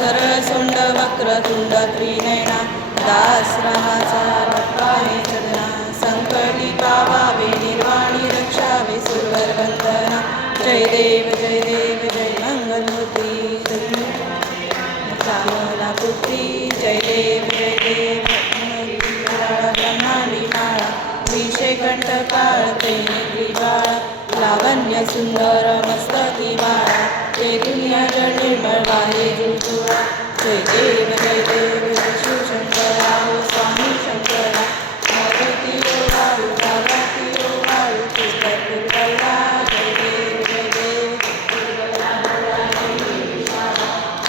वक्रतुंड वक्रतुंड त्रिनयना दास रामाचा लटकावे चरणा संकटी पावावे निर्वाणी रक्षावे सुरवर वंदना जय देव जय देव जय मंगलमूर्ती चांगला पुत्री जय देव जय देव ब्रह्मांडी माळा विषय कंठकाळ ते बाळा लावण्य सुंदर मस्तकी बाळा ते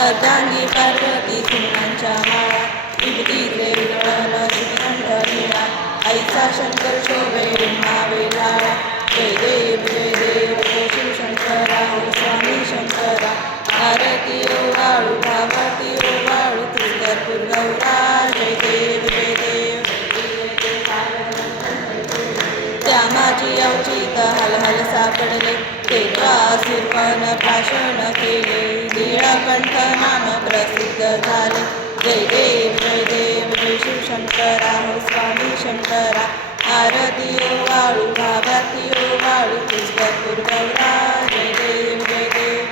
अर्धांगी पार्वती सुनांच्या माळा विभूतीचे विठ्ठल श्रीकंठ लीळा आईचा शंकर शोभे माझी अवचित हल हल सापडले. ते सुरपण भाषण केले. निळकंठ नाम प्रसिद्ध झाले. जय देव जय देव जय शिवशंकरा हो स्वामी शंकरा. आरती ओ वाळू भावाती ओ वाळू पुष्पपूर गौरा जय देव जय देव.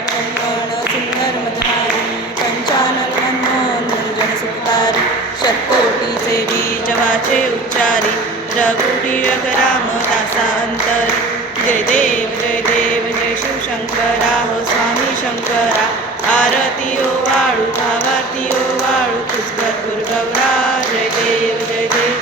कंकण सुंदर मधारी पंचानन निर्जन सुतारी. शतकोटीचे बीजवाचे उच्चारी. रघुडी राम दासांतर जय देव जय देव जय शिवशंकरा हो स्वामी शंकरा। आरती ओ वाळू भावारती ओ वाळू पुष्पपूर गौरा जय देव जय देव।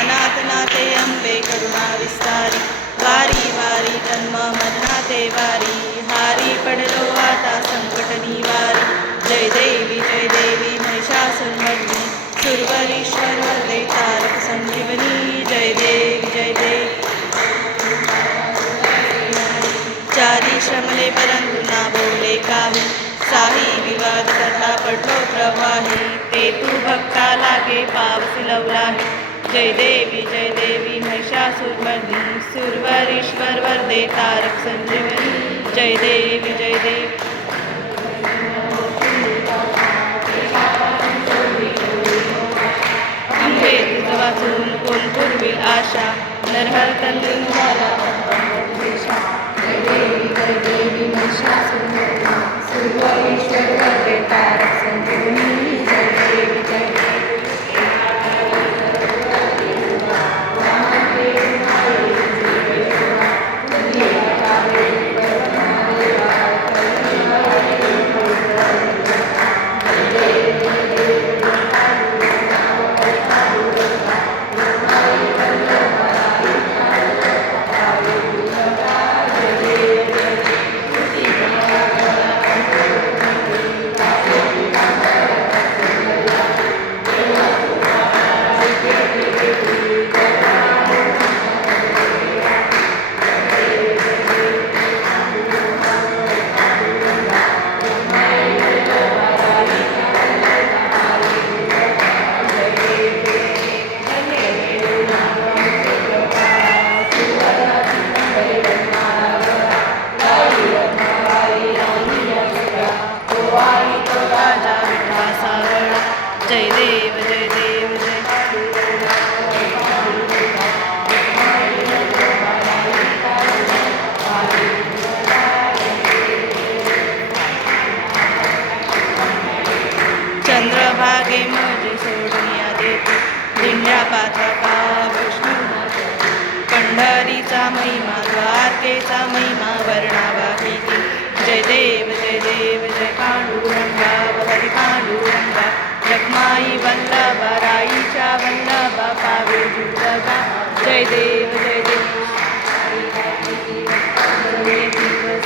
अनाथ नाथे अंबे करुणा विस्तारी। वारी वारी जन्म मधनाते वारी। हारी पडलो आता विचारी श्रमले परंतु ना बोले काही. साही विवाद करता पडलो प्रवाही. ते तू भक्ता लागे पावस लवलाही जय देवी जय देवी महिषासुरमर्दी सुरवरीश्वर वरदे तारक संजीवनी जय देवी जय देवी. वाचून कोण पूर्वी आशा? नरहर तल्ली झाला. जय देव जय. देव जय चंद्रभागे मजे सोडून देते दिंड्या पात्रका विष्णू पंढरीचा महिमा द्वारकेचा महिमा वर्णावा भीती जय देव जय देव जय पांडुरंगा. रखमाई वल्लभा राईच्या वल्लभा पावे जुळगा जय देव जय देव.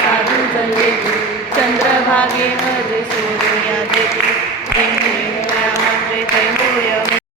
साधू जये चंद्रभागे